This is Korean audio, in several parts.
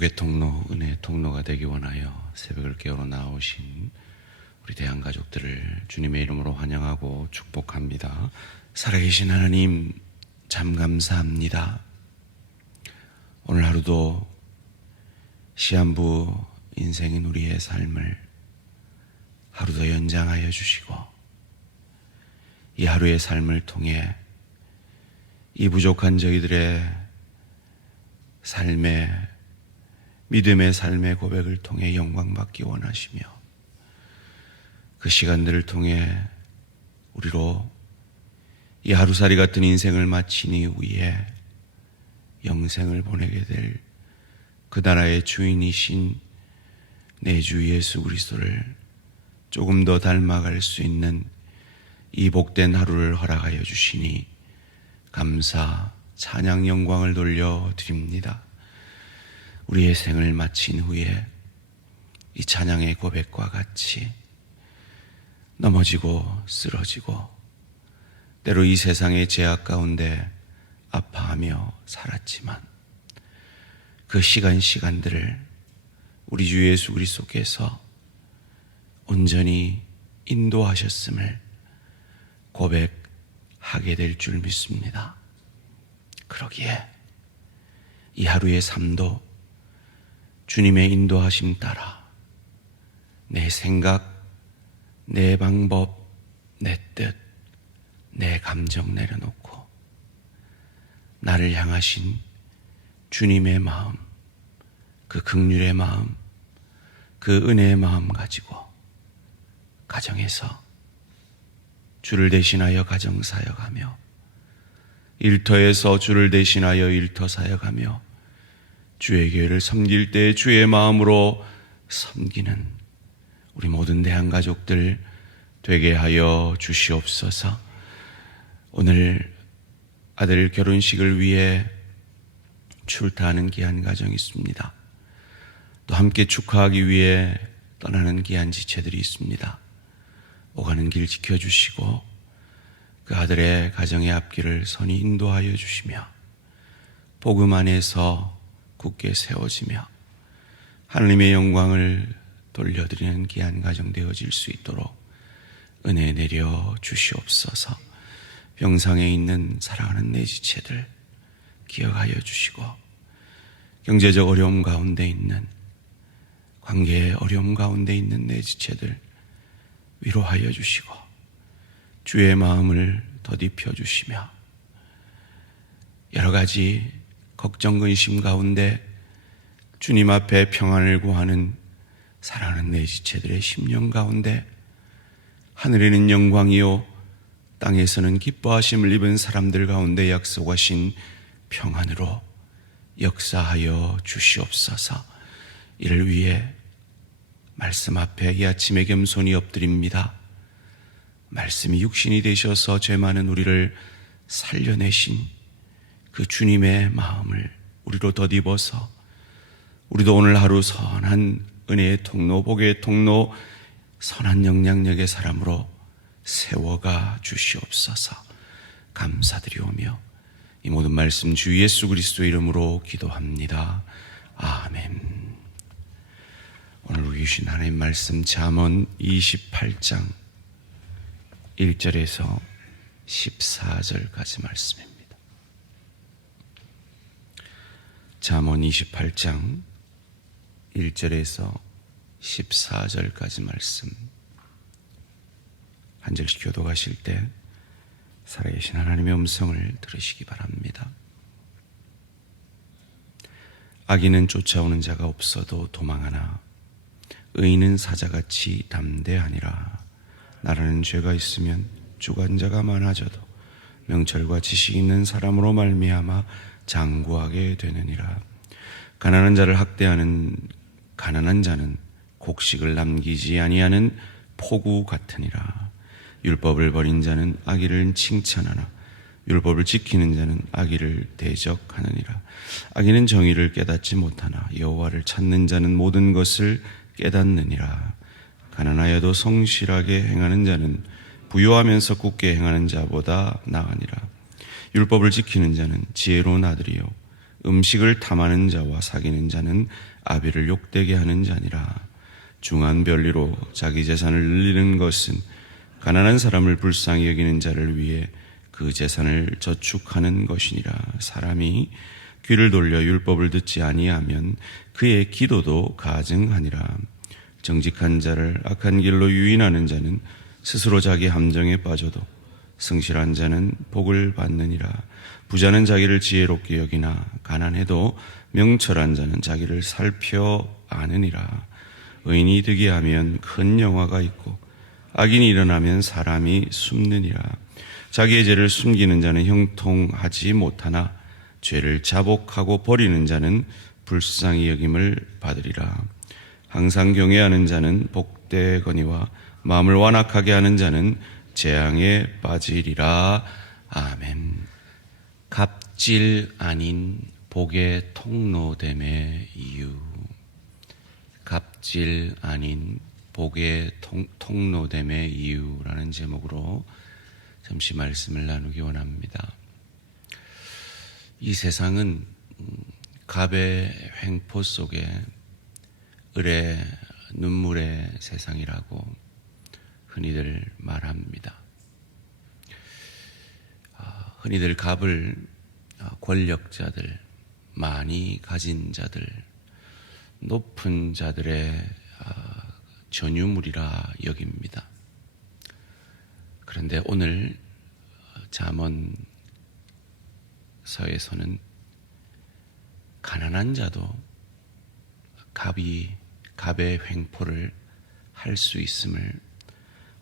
복의 통로, 은혜의 통로가 되기 원하여 새벽을 깨우러 나오신 우리 대한가족들을 주님의 이름으로 환영하고 축복합니다. 살아계신 하나님 참 감사합니다. 오늘 하루도 시한부 인생인 우리의 삶을 하루 더 연장하여 주시고 이 하루의 삶을 통해 이 부족한 저희들의 삶의 믿음의 삶의 고백을 통해 영광받기 원하시며 그 시간들을 통해 우리로 이 하루살이 같은 인생을 마친 이후에 영생을 보내게 될 그 나라의 주인이신 내 주 예수 그리스도를 조금 더 닮아갈 수 있는 이 복된 하루를 허락하여 주시니 감사, 찬양, 영광을 돌려드립니다. 우리의 생을 마친 후에 이 찬양의 고백과 같이 넘어지고 쓰러지고 때로 이 세상의 죄악 가운데 아파하며 살았지만 그 시간들을 우리 주 예수 그리스도께서 온전히 인도하셨음을 고백하게 될 줄 믿습니다. 그러기에 이 하루의 삶도 주님의 인도하심 따라 내 생각, 내 방법, 내 뜻, 내 감정 내려놓고 나를 향하신 주님의 마음, 그 긍휼의 마음, 그 은혜의 마음 가지고 가정에서 주를 대신하여 가정 사역하며 일터에서 주를 대신하여 일터 사역하며 주의 교회를 섬길 때 주의 마음으로 섬기는 우리 모든 대한가족들 되게 하여 주시옵소서. 오늘 아들 결혼식을 위해 출타하는 귀한 가정이 있습니다. 또 함께 축하하기 위해 떠나는 귀한 지체들이 있습니다. 오가는 길 지켜주시고 그 아들의 가정의 앞길을 선히 인도하여 주시며 복음 안에서 굳게 세워지며 하나님의 영광을 돌려드리는 귀한 가정 되어질 수 있도록 은혜 내려 주시옵소서. 병상에 있는 사랑하는 내 지체들 기억하여 주시고 경제적 어려움 가운데 있는 관계의 어려움 가운데 있는 내 지체들 위로하여 주시고 주의 마음을 더딥혀 주시며 여러 가지 걱정 근심 가운데 주님 앞에 평안을 구하는 사랑하는 내 지체들의 심령 가운데 하늘에는 영광이요 땅에서는 기뻐하심을 입은 사람들 가운데 약속하신 평안으로 역사하여 주시옵소서. 이를 위해 말씀 앞에 이 아침에 겸손히 엎드립니다. 말씀이 육신이 되셔서 죄 많은 우리를 살려내신 그 주님의 마음을 우리로 덧입어서 우리도 오늘 하루 선한 은혜의 통로, 복의 통로, 선한 영향력의 사람으로 세워가 주시옵소서. 감사드리오며 이 모든 말씀 주 예수 그리스도 이름으로 기도합니다. 아멘. 오늘 우리 주신 하나님 말씀 잠언 28장 1절에서 14절까지 말씀입니다. 잠언 28장 1절에서 14절까지 말씀 한 절씩 교독하실 때 살아계신 하나님의 음성을 들으시기 바랍니다. 악인은 쫓아오는 자가 없어도 도망하나 의인은 사자같이 담대하니라. 나라는 죄가 있으면 주관자가 많아져도 명철과 지식 있는 사람으로 말미암아 장구하게 되느니라. 가난한 자를 학대하는 가난한 자는 곡식을 남기지 아니하는 포구 같으니라. 율법을 버린 자는 악의를 칭찬하나 율법을 지키는 자는 악의를 대적하느니라. 악인은 정의를 깨닫지 못하나 여호와를 찾는 자는 모든 것을 깨닫느니라. 가난하여도 성실하게 행하는 자는 부유하면서 굳게 행하는 자보다 나으니라. 율법을 지키는 자는 지혜로운 아들이요 음식을 탐하는 자와 사귀는 자는 아비를 욕되게 하는 자니라. 중한 별리로 자기 재산을 늘리는 것은 가난한 사람을 불쌍히 여기는 자를 위해 그 재산을 저축하는 것이니라. 사람이 귀를 돌려 율법을 듣지 아니하면 그의 기도도 가증하니라. 정직한 자를 악한 길로 유인하는 자는 스스로 자기 함정에 빠져도 성실한 자는 복을 받느니라. 부자는 자기를 지혜롭게 여기나 가난해도 명철한 자는 자기를 살펴 아느니라. 의인이 득이하면 큰 영화가 있고 악인이 일어나면 사람이 숨느니라. 자기의 죄를 숨기는 자는 형통하지 못하나 죄를 자복하고 버리는 자는 불쌍히 여김을 받으리라. 항상 경외하는 자는 복되거니와 마음을 완악하게 하는 자는 재앙에 빠지리라. 아멘. 갑질 아닌 복의 통로됨의 이유. 갑질 아닌 복의 통로됨의 이유라는 제목으로 잠시 말씀을 나누기 원합니다. 이 세상은 갑의 횡포 속에 을의 눈물의 세상이라고 흔히들 말합니다. 흔히들 갑을 권력자들, 많이 가진 자들, 높은 자들의 전유물이라 여깁니다. 그런데 오늘 잠언서에서는 가난한 자도 갑의 횡포를 할 수 있음을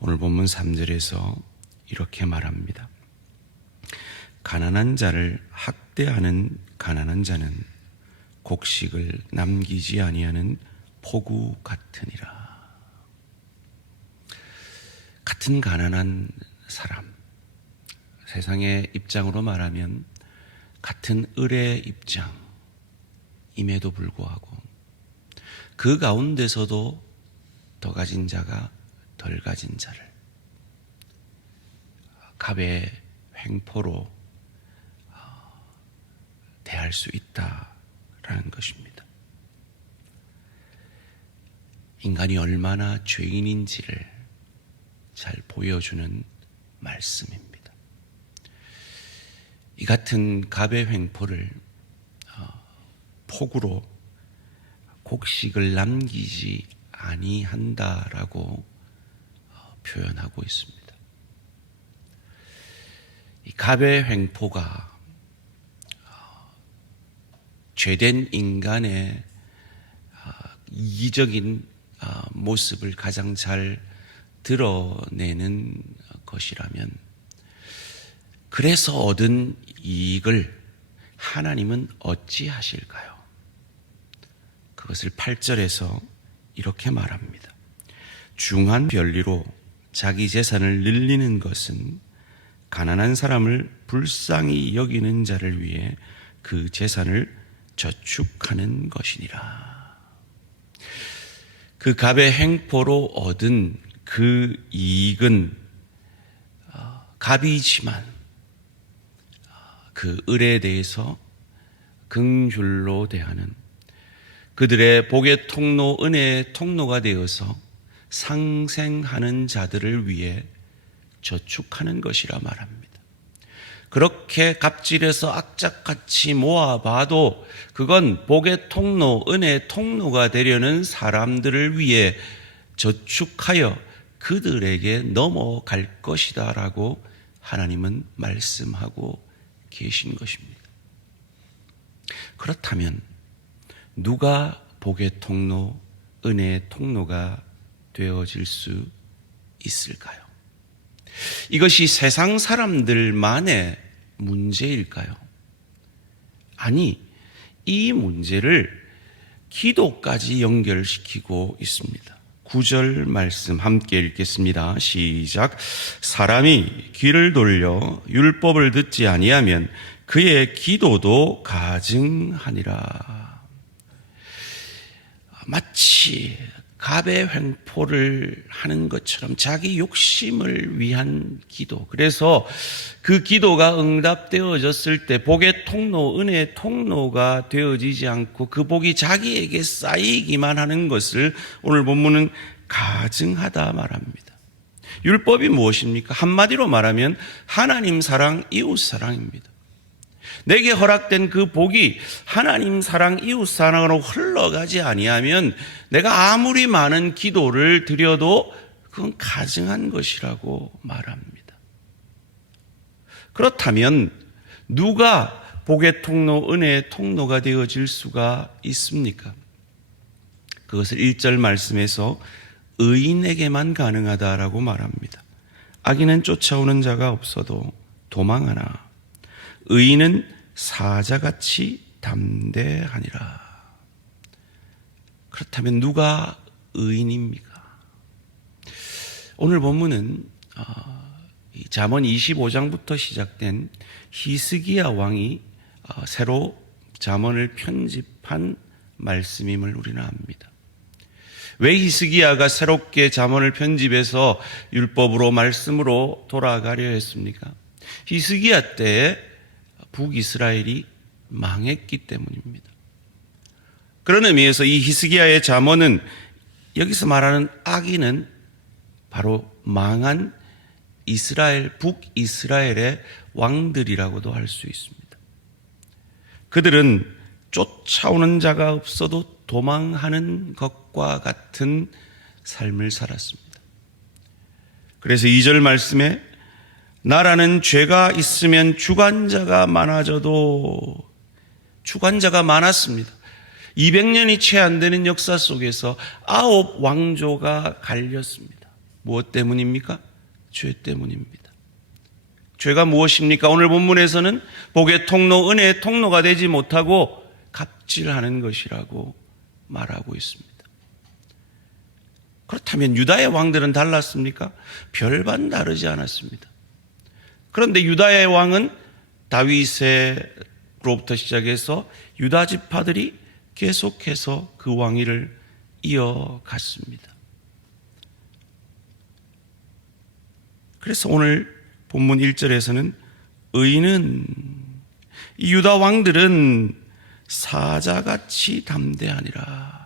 오늘 본문 3절에서 이렇게 말합니다. 가난한 자를 학대하는 가난한 자는 곡식을 남기지 아니하는 포구 같으니라. 같은 가난한 사람, 세상의 입장으로 말하면 같은 을의 입장임에도 불구하고 그 가운데서도 더 가진 자가 덜 가진 자를 갑의 횡포로 대할 수 있다라는 것입니다. 인간이 얼마나 죄인인지를 잘 보여주는 말씀입니다. 이 같은 갑의 횡포를 폭우로 곡식을 남기지 아니한다라고 표현하고 있습니다. 이 갑의 횡포가 죄된 인간의 이기적인 모습을 가장 잘 드러내는 것이라면, 그래서 얻은 이익을 하나님은 어찌하실까요? 그것을 8절에서 이렇게 말합니다. 중한 별리로 자기 재산을 늘리는 것은 가난한 사람을 불쌍히 여기는 자를 위해 그 재산을 저축하는 것이니라. 그 갑의 횡포로 얻은 그 이익은 갑이지만 그 을에 대해서 긍휼로 대하는, 그들의 복의 통로, 은혜의 통로가 되어서 상생하는 자들을 위해 저축하는 것이라 말합니다. 그렇게 갑질해서 악착같이 모아봐도 그건 복의 통로, 은혜의 통로가 되려는 사람들을 위해 저축하여 그들에게 넘어갈 것이다 라고 하나님은 말씀하고 계신 것입니다. 그렇다면 누가 복의 통로, 은혜의 통로가 되어질 수 있을까요? 이것이 세상 사람들만의 문제일까요? 아니, 이 문제를 기도까지 연결시키고 있습니다. 9절 말씀 함께 읽겠습니다. 시작. 사람이 귀를 돌려 율법을 듣지 아니하면 그의 기도도 가증하니라. 마치 갑의 횡포를 하는 것처럼 자기 욕심을 위한 기도. 그래서 그 기도가 응답되어졌을 때 복의 통로, 은혜의 통로가 되어지지 않고 그 복이 자기에게 쌓이기만 하는 것을 오늘 본문은 가증하다 말합니다. 율법이 무엇입니까? 한마디로 말하면 하나님 사랑, 이웃 사랑입니다. 내게 허락된 그 복이 하나님 사랑, 이웃 사랑으로 흘러가지 아니하면 내가 아무리 많은 기도를 드려도 그건 가증한 것이라고 말합니다. 그렇다면 누가 복의 통로, 은혜의 통로가 되어질 수가 있습니까? 그것을 1절 말씀에서 의인에게만 가능하다라고 말합니다. 악인은 쫓아오는 자가 없어도 도망하나 의인은 사자같이 담대하니라. 그렇다면 누가 의인입니까? 오늘 본문은 잠언 25장부터 시작된 히스기야 왕이 새로 잠언을 편집한 말씀임을 우리는 압니다. 왜 히스기야가 새롭게 잠언을 편집해서 율법으로 말씀으로 돌아가려 했습니까? 히스기야 때에 북이스라엘이 망했기 때문입니다. 그런 의미에서 이 히스기야의 잠언은 여기서 말하는 악인은 바로 망한 이스라엘, 북이스라엘의 왕들이라고도 할 수 있습니다. 그들은 쫓아오는 자가 없어도 도망하는 것과 같은 삶을 살았습니다. 그래서 2절 말씀에 나라는 죄가 있으면 주관자가 많아져도 주관자가 많았습니다. 200년이 채 안 되는 역사 속에서 9 왕조가 갈렸습니다. 무엇 때문입니까? 죄 때문입니다. 죄가 무엇입니까? 오늘 본문에서는 복의 통로, 은혜의 통로가 되지 못하고 갑질하는 것이라고 말하고 있습니다. 그렇다면 유다의 왕들은 달랐습니까? 별반 다르지 않았습니다. 그런데 유다의 왕은 다윗으로부터 시작해서 유다 지파들이 계속해서 그 왕위를 이어갔습니다. 그래서 오늘 본문 1절에서는 의인은, 이 유다 왕들은 사자같이 담대하니라.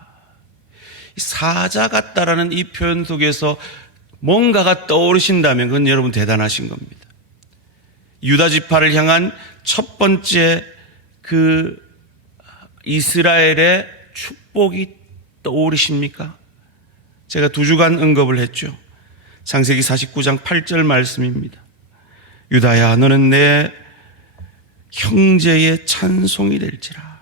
사자 같다라는 이 표현 속에서 뭔가가 떠오르신다면 그건 여러분 대단하신 겁니다. 유다 지파를 향한 첫 번째 그 이스라엘의 축복이 떠오르십니까? 제가 2주간 언급을 했죠. 창세기 49장 8절 말씀입니다. 유다야, 너는 내 형제의 찬송이 될지라.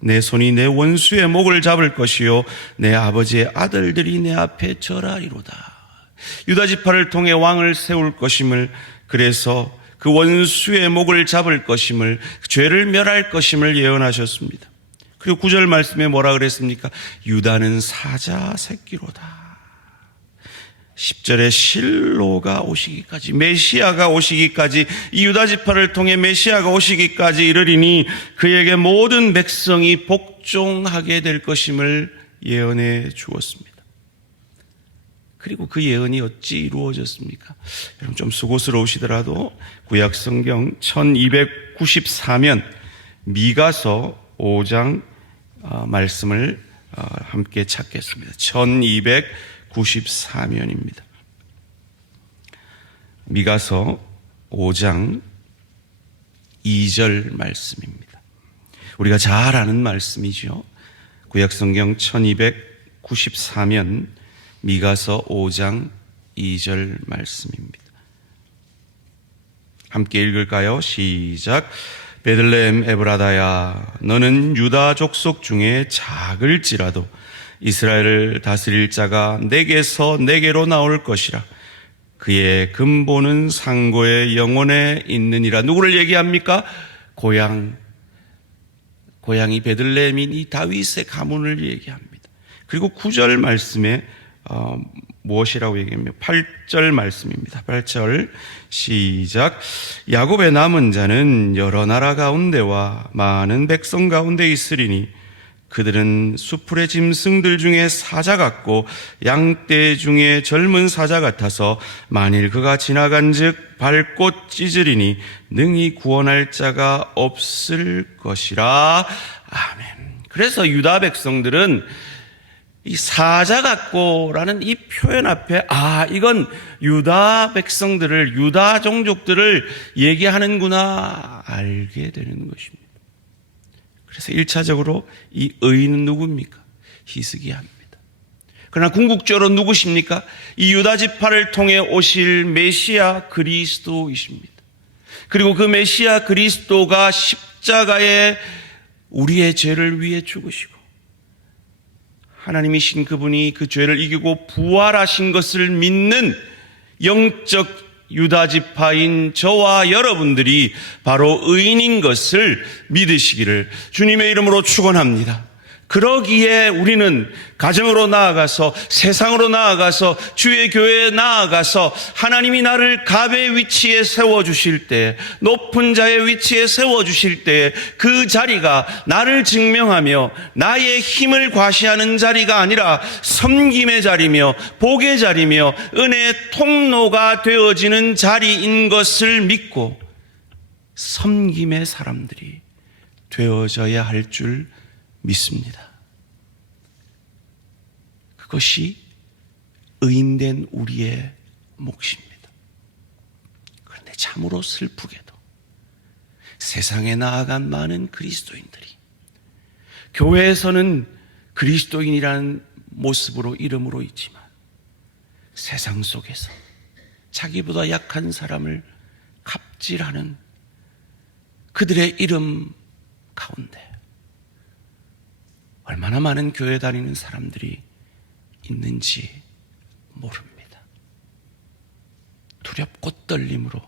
내 손이 내 원수의 목을 잡을 것이요 내 아버지의 아들들이 내 앞에 절하리로다. 유다 지파를 통해 왕을 세울 것임을, 그래서 그 원수의 목을 잡을 것임을, 죄를 멸할 것임을 예언하셨습니다. 그리고 9절 말씀에 뭐라 그랬습니까? 유다는 사자 새끼로다. 10절에 실로가 오시기까지, 메시아가 오시기까지, 이 유다 지파를 통해 메시아가 오시기까지 이르리니 그에게 모든 백성이 복종하게 될 것임을 예언해 주었습니다. 그리고 그 예언이 어찌 이루어졌습니까? 여러분 좀 수고스러우시더라도 구약 성경 1294면 미가서 5장 말씀을 함께 찾겠습니다. 1294면입니다. 미가서 5장 2절 말씀입니다. 우리가 잘 아는 말씀이죠. 구약 성경 1294면 미가서 5장 2절 말씀입니다. 함께 읽을까요? 시작. 베들레헴 에브라다야, 너는 유다 족속 중에 작을지라도 이스라엘을 다스릴 자가 내게서 내게로 나올 것이라. 그의 근본은 상고의 영혼에 있느니라. 누구를 얘기합니까? 고향이 베들레헴인 이 다윗의 가문을 얘기합니다. 그리고 9절 말씀에 무엇이라고 얘기하며 8절 말씀입니다. 8절 시작. 야곱의 남은 자는 여러 나라 가운데와 많은 백성 가운데 있으리니 그들은 수풀의 짐승들 중에 사자 같고 양떼 중에 젊은 사자 같아서 만일 그가 지나간즉 밟고 찢으리니 능히 구원할 자가 없을 것이라. 아멘. 그래서 유다 백성들은 이 사자 같고라는 이 표현 앞에 이건 유다 백성들을, 유다 종족들을 얘기하는구나 알게 되는 것입니다. 그래서 1차적으로 이 의인은 누굽니까? 히스기야입니다. 그러나 궁극적으로 누구십니까? 이 유다 지파를 통해 오실 메시아 그리스도이십니다. 그리고 그 메시아 그리스도가 십자가에 우리의 죄를 위해 죽으시고 하나님이신 그분이 그 죄를 이기고 부활하신 것을 믿는 영적 유다 지파인 저와 여러분들이 바로 의인인 것을 믿으시기를 주님의 이름으로 축원합니다. 그러기에 우리는 가정으로 나아가서, 세상으로 나아가서, 주의 교회에 나아가서 하나님이 나를 갑의 위치에 세워주실 때, 높은 자의 위치에 세워주실 때 그 자리가 나를 증명하며 나의 힘을 과시하는 자리가 아니라 섬김의 자리며 복의 자리며 은혜의 통로가 되어지는 자리인 것을 믿고 섬김의 사람들이 되어져야 할 줄 믿습니다. 그것이 의인된 우리의 몫입니다. 그런데 참으로 슬프게도 세상에 나아간 많은 그리스도인들이 교회에서는 그리스도인이라는 모습으로 이름으로 있지만 세상 속에서 자기보다 약한 사람을 갑질하는 그들의 이름 가운데 얼마나 많은 교회 다니는 사람들이 있는지 모릅니다. 두렵고 떨림으로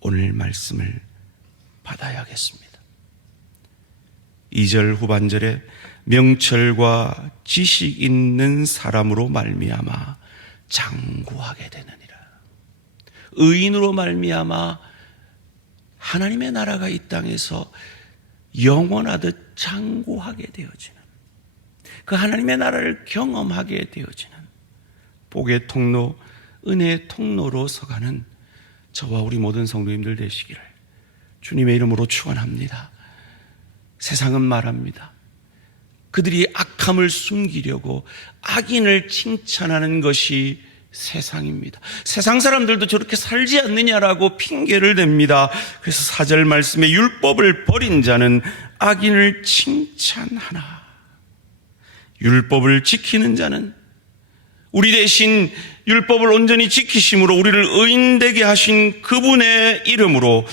오늘 말씀을 받아야겠습니다. 2절 후반절에 명철과 지식 있는 사람으로 말미암아 장구하게 되느니라. 의인으로 말미암아 하나님의 나라가 이 땅에서 영원하듯 장구하게 되어지는, 그 하나님의 나라를 경험하게 되어지는 복의 통로, 은혜의 통로로 서가는 저와 우리 모든 성도님들 되시기를 주님의 이름으로 축원합니다. 세상은 말합니다. 그들이 악함을 숨기려고 악인을 칭찬하는 것이 세상입니다. 세상 사람들도 저렇게 살지 않느냐라고 핑계를 댑니다. 그래서 4절 말씀에 율법을 버린 자는 악인을 칭찬하나, 율법을 지키는 자는, 우리 대신 율법을 온전히 지키심으로 우리를 의인되게 하신 그분의 이름으로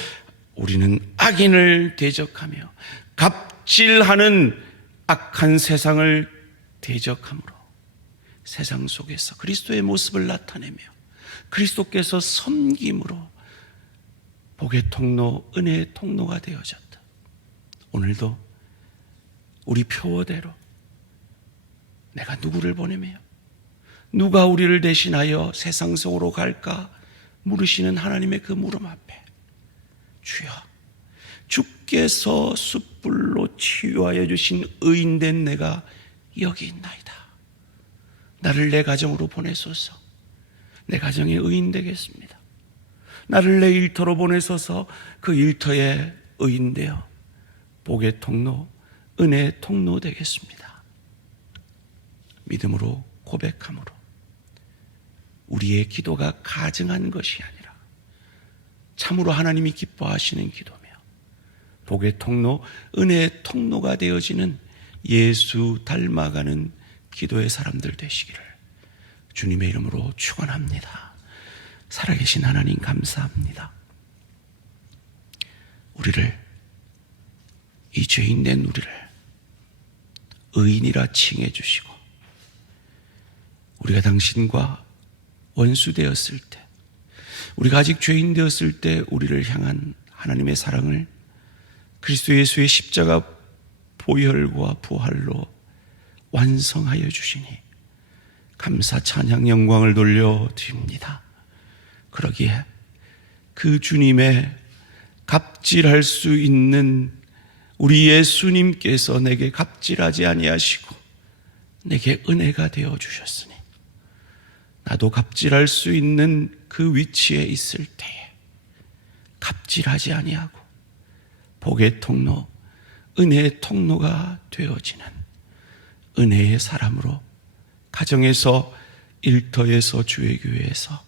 우리는 악인을 대적하며 갑질하는 악한 세상을 대적함으로 세상 속에서 그리스도의 모습을 나타내며 그리스도께서 섬김으로 복의 통로, 은혜의 통로가 되어졌다. 오늘도 우리 표어대로 내가 누구를 보내며 누가 우리를 대신하여 세상 속으로 갈까 물으시는 하나님의 그 물음 앞에 주여, 주께서 숯불로 치유하여 주신 의인된 내가 여기 있나이다. 나를 내 가정으로 보내소서. 내 가정에 의인 되겠습니다. 나를 내 일터로 보내소서. 그 일터에 의인되어 복의 통로, 은혜의 통로 되겠습니다. 믿음으로 고백함으로 우리의 기도가 가증한 것이 아니라 참으로 하나님이 기뻐하시는 기도며 복의 통로, 은혜의 통로가 되어지는 예수 닮아가는 기도의 사람들 되시기를 주님의 이름으로 축원합니다. 살아계신 하나님 감사합니다. 우리를, 이 죄인된 우리를 의인이라 칭해 주시고 우리가 당신과 원수되었을 때, 우리가 아직 죄인 되었을 때 우리를 향한 하나님의 사랑을 그리스도 예수의 십자가 보혈과 부활로 완성하여 주시니 감사, 찬양, 영광을 돌려드립니다. 그러기에 그 주님의 갑질할 수 있는 우리 예수님께서 내게 갑질하지 아니하시고 내게 은혜가 되어 주셨으니 나도 갑질할 수 있는 그 위치에 있을 때에 갑질하지 아니하고 복의 통로, 은혜의 통로가 되어지는 은혜의 사람으로 가정에서, 일터에서, 주의 교회에서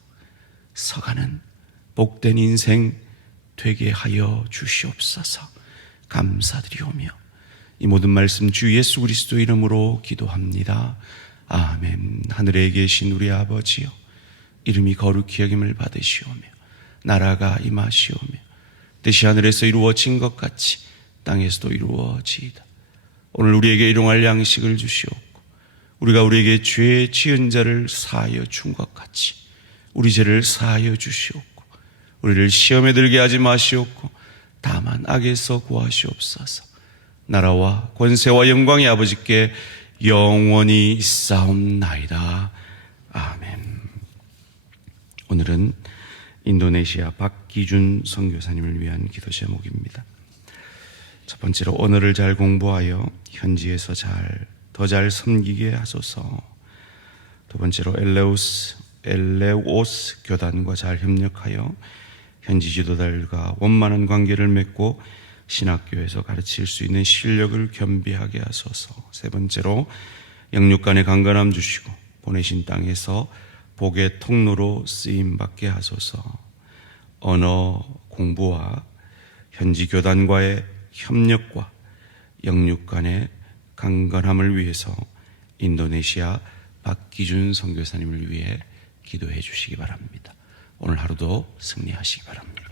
서가는 복된 인생 되게 하여 주시옵소서. 감사드리오며 이 모든 말씀 주 예수 그리스도 이름으로 기도합니다. 아멘. 하늘에 계신 우리 아버지여, 이름이 거룩히 여김을 받으시오며 나라가 임하시오며 뜻이 하늘에서 이루어진 것 같이 땅에서도 이루어지이다. 오늘 우리에게 일용할 양식을 주시옵고 우리가 우리에게 죄 지은 자를 사하여 준 것 같이 우리 죄를 사하여 주시옵고 우리를 시험에 들게 하지 마시옵고 다만 악에서 구하시옵소서. 나라와 권세와 영광이 아버지께 영원히 있사옵나이다. 아멘. 오늘은 인도네시아 박기준 선교사님을 위한 기도 제목입니다. 첫 번째로, 언어를 잘 공부하여 현지에서 더 잘 섬기게 하소서. 두 번째로, 엘레오스 교단과 잘 협력하여 현지 지도자들과 원만한 관계를 맺고 신학교에서 가르칠 수 있는 실력을 겸비하게 하소서. 세 번째로, 영육 간의 강건함 주시고 보내신 땅에서 복의 통로로 쓰임받게 하소서. 언어 공부와 현지 교단과의 협력과 영육 간의 강건함을 위해서 인도네시아 박기준 선교사님을 위해 기도해 주시기 바랍니다. 오늘 하루도 승리하시기 바랍니다.